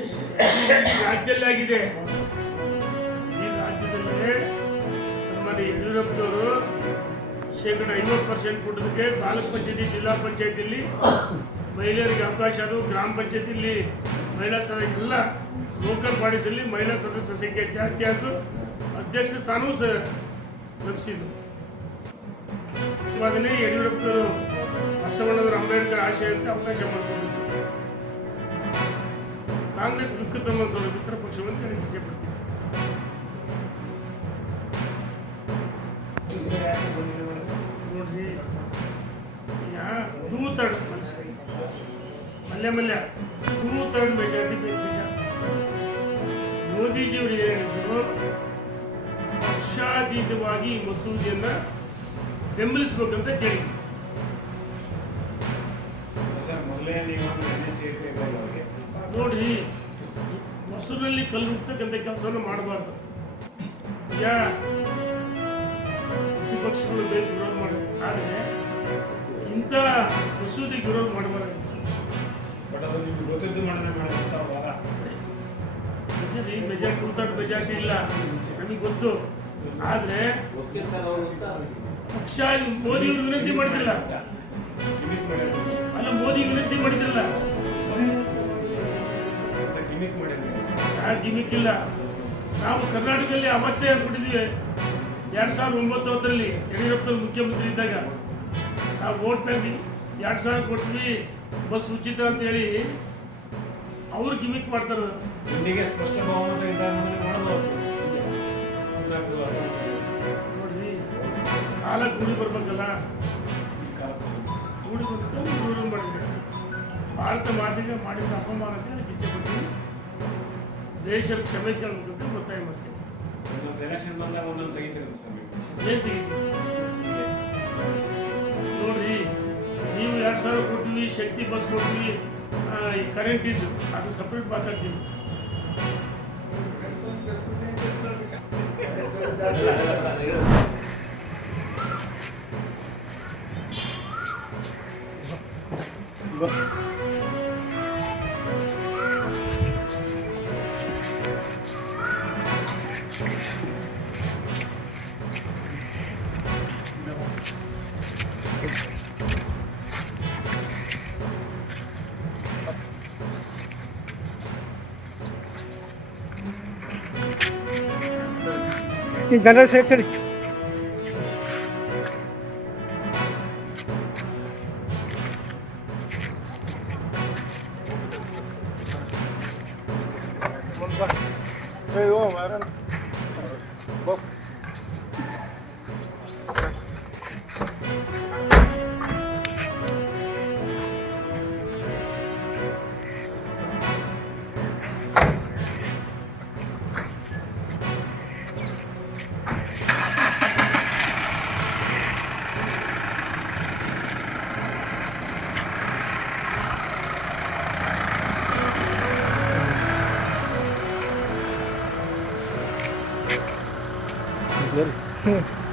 ದೇಶ ರಾಜ್ಯದಲ್ಲಿ ಆಗಿದೆ. ಈ ರಾಜ್ಯದಲ್ಲಿ ಸನ್ಮಾನ್ಯ ಯಡಿಯೂರಪ್ಪನವರು 50% ಕೊಟ್ಟದಕ್ಕೆ ತಾಲೂಕು ಪಂಚಾಯತಿ, ಜಿಲ್ಲಾ ಪಂಚಾಯತಿಯಲ್ಲಿ ಮಹಿಳೆಯರಿಗೆ ಅವಕಾಶ, ಅದು ಗ್ರಾಮ ಪಂಚಾಯತಿಯಲ್ಲಿ ಮಹಿಳಾ ಎಲ್ಲ ಲೋಕಲ್ ಬಾಡೀಸಲ್ಲಿ ಮಹಿಳಾ ಸದಸ್ಯರ ಸಂಖ್ಯೆ ಜಾಸ್ತಿ ಆಯಿತು. ಅಧ್ಯಕ್ಷ ಸ್ಥಾನವೂ ಸಹ ಲಭಿಸಿದ್ದು. ಇವಾಗನೇ ಯಡಿಯೂರಪ್ಪನವರು ಬಸವಣ್ಣನವರ ಅಂಬೇಡ್ಕರ್ ಆಶಯಕ್ಕೆ ಅವಕಾಶ ಮಾಡಿಕೊಂಡಿದ್ದು. ಕಾಂಗ್ರೆಸ್ ವಿಕೃತ ಮನಸ್ಸು ಮಿತ್ರ ಪಕ್ಷವನ್ನು ಹೇಳಕ್ಕೆ ಇಚ್ಛೆಪಡ್ತೀನಿ. ನೋಡ್ರಿ, ಈಗ 2/3 ಮಲ್ಯ 2/3 ಮೆಜಾರಿಟಿ ಬೇಕು. ಮೋದಿಜಿಯವರು ಹೇಳಿದ್ರು, ಪಕ್ಷಾತೀತವಾಗಿ ಈ ಮಸೂದೆಯನ್ನು ಬೆಂಬಲಿಸಬೇಕಂತ ಕೇಳಿ. ನೋಡ್ರಿ, ಮೊಸರಿನಲ್ಲಿ ಕಲ್ಲು ಹುಟ್ಟತಕ್ಕಂಥ ಕೆಲಸವನ್ನು ಮಾಡಬಾರ್ದು. ಈಗ ಪ್ರತಿಪಕ್ಷಗಳು ಬೇಕು ವಿರೋಧ ಮಾಡಬೇಕು, ಆದರೆ ಇಂಥ ಮಸೂದೆಗೆ ವಿರೋಧ ಮಾಡಬಾರ್ದು. ಮೆಜಾರಿಟಿ 2/3 ಮೆಜಾರಿಟಿ ಇಲ್ಲ, ನಮಗೆ ಗೊತ್ತು. ಆದರೆ ಪಕ್ಷ ಮೋದಿಯವರು ವಿನಂತಿ ಮಾಡಿದ್ರಲ್ಲ, ಅಲ್ಲ ಮೋದಿ ವಿನಂತಿ ಮಾಡಿದ್ರಲ್ಲ, ಗಿಮಿಕ್ ಇಲ್ಲ. ನಾವು ಕರ್ನಾಟಕದಲ್ಲಿ ಅವತ್ತೇ ಕೊಟ್ಟಿದ್ವಿ. 2009 ಯಡಿಯೂರಪ್ಪನವರು ಮುಖ್ಯಮಂತ್ರಿ ಇದ್ದಾಗ ನಾವು ವೋಟ್ ಬ್ಯಾಂಕ್ 2,000 ಕೊಟ್ವಿ, ಬಸ್ ಉಚಿತ ಅಂತೇಳಿ ಅವ್ರು ಗಿಮಿಕ್ ಮಾಡ್ತಾರೆ. ಸ್ಪಷ್ಟ ಬಹುಮತ ನೋಡ್ರಿ, ಕಾಲ ಕೂಡಿ ಬರ್ಬೇಕಲ್ಲ, ಕೂಡಿ ಮಾಡಿದ್ರೆ ಭಾರತ ಮಾತಿಗೆ ಮಾಡಿದ ಅಪಮಾನಕ್ಕೆ ಇಚ್ಛೆಪಡ್ತೀನಿ. ದೇಶದ ಕ್ಷಮೆ ಕೇಳಬೇಕಂತ ಒತ್ತಾಯ ಮಾಡ್ತೀನಿ. ಎಲೆಕ್ಷನ್ ಬಂದಾಗ ಒಂದೊಂದು ತೆಗಿತೀರಿ ಏನು ತೆಗಿತೀವಿ ನೋಡ್ರಿ, ನೀವು 2,000 ಕೊಟ್ವಿ, ಶಕ್ತಿ ಬಸ್ ಕೊಟ್ವಿ, ಈ ಕರೆಂಟ್ ಇದ್ದು ಅದು ಸಪ್ರೇಟ್ ಮಾತಾಡ್ತೀವಿ. ಜನರಲ್ ಸೈಡ್ ಸರಿ. Good.